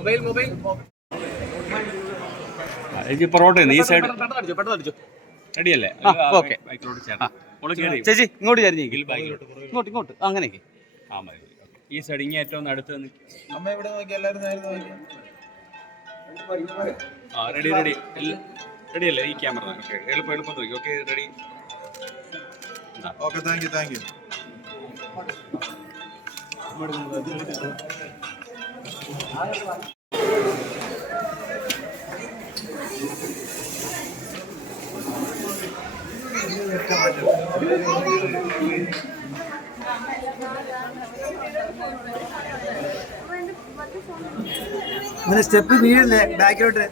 Mobile mobile. എനിക്ക് പൊറോട്ട ഈ side റെഡിയല്ലേ ഓക്കെ. ചേച്ചി ഇങ്ങോട്ട് ചരിഞ്ഞേ ഇതിൽ ബൈക്കിലോട്ട് ഇങ്ങോട്ട് ഇങ്ങോട്ട് അങ്ങനെ ആ മതി. ഈ സൈഡ് ഇങ്ങനെ ഏറ്റവും അടുത്ത് അമ്മ ഇവിടെ നോക്കി എല്ലാവരും നേരെ നോക്കി. ആ റെഡി റെഡി റെഡി അല്ലേ? ഈ ക്യാമറ ഓക്കെ എളുപ്പം എളുപ്പം നോക്കി. Okay ready okay thank you thank you ഇങ്ങനെ സ്റ്റെപ്പ് വീഴല്ലേ ബാക്കിലോട്ട്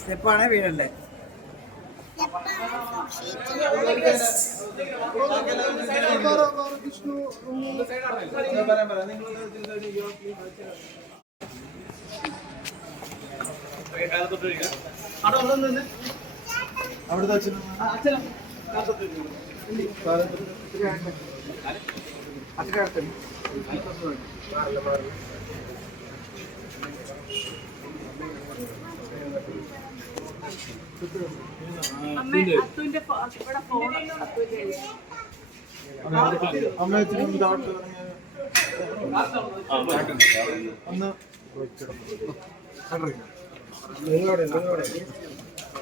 സ്റ്റെപ്പാണേ വീഴല്ലേ? അവിടുത്തെ അച്ഛനും അമ്മ അത്തുവിന്റെ ഫോ- അമ്മ അച്ഛനും ഡോക്ടർ ഒന്ന് നിങ്ങളോടെ നിങ്ങളോടെ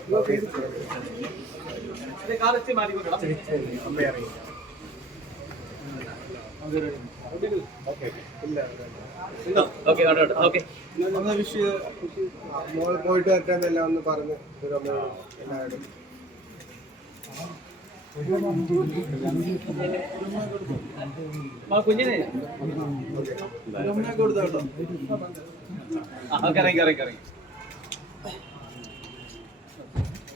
അമ്മ ഓക്കെ ഒന്ന് വിഷ് മോൾ പോയിട്ട് വരട്ടെന്നെല്ലാം ഒന്ന് പറഞ്ഞ് ഒരു അമ്മയോട് എല്ലാവരും കുഞ്ഞിനെ. അമ്മയെ കൊടുത്തോ കേട്ടോ. ഓക്കെ ഇറങ്ങി ഇറങ്ങി ഇറങ്ങി.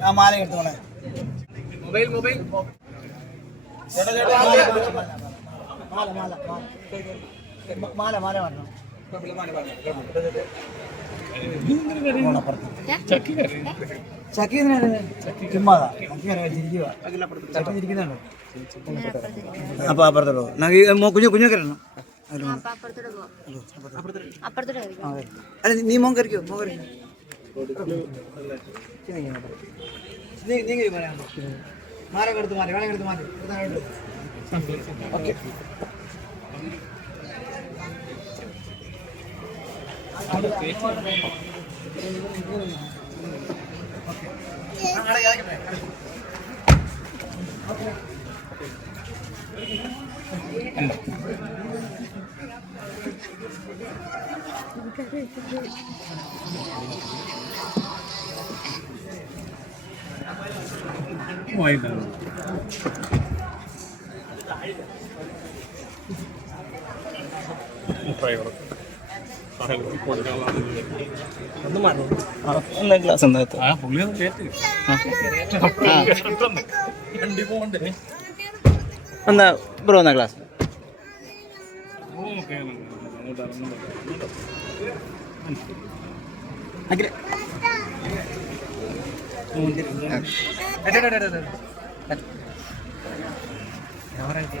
ആ, മാല എടുത്തോളെ മൊബൈൽ മൊബൈൽ മാല മാല മാല മാല ചക്കി ചുമ്മാതാ ചക്കി അപ്പൊ അപ്പുറത്തോട്ടോ കുഞ്ഞു കുഞ്ഞു കയറണം അപ്പുറത്തോട്ട് പോവാം അപ്പുറത്തോട്ട് കയറിക്കോ അല്ല നീ മോൻ കറിക്കോ മോൻ കറിക്കോ മാല എടുത്ത് മാറി വേണമെങ്കിൽ എടുത്ത് മാറി ഓക്കെ. ഒന്നാം ക്ലാസ് എന്താ എന്നാ ഗ്ലാസ് ഒന്നാം ఎవరైతే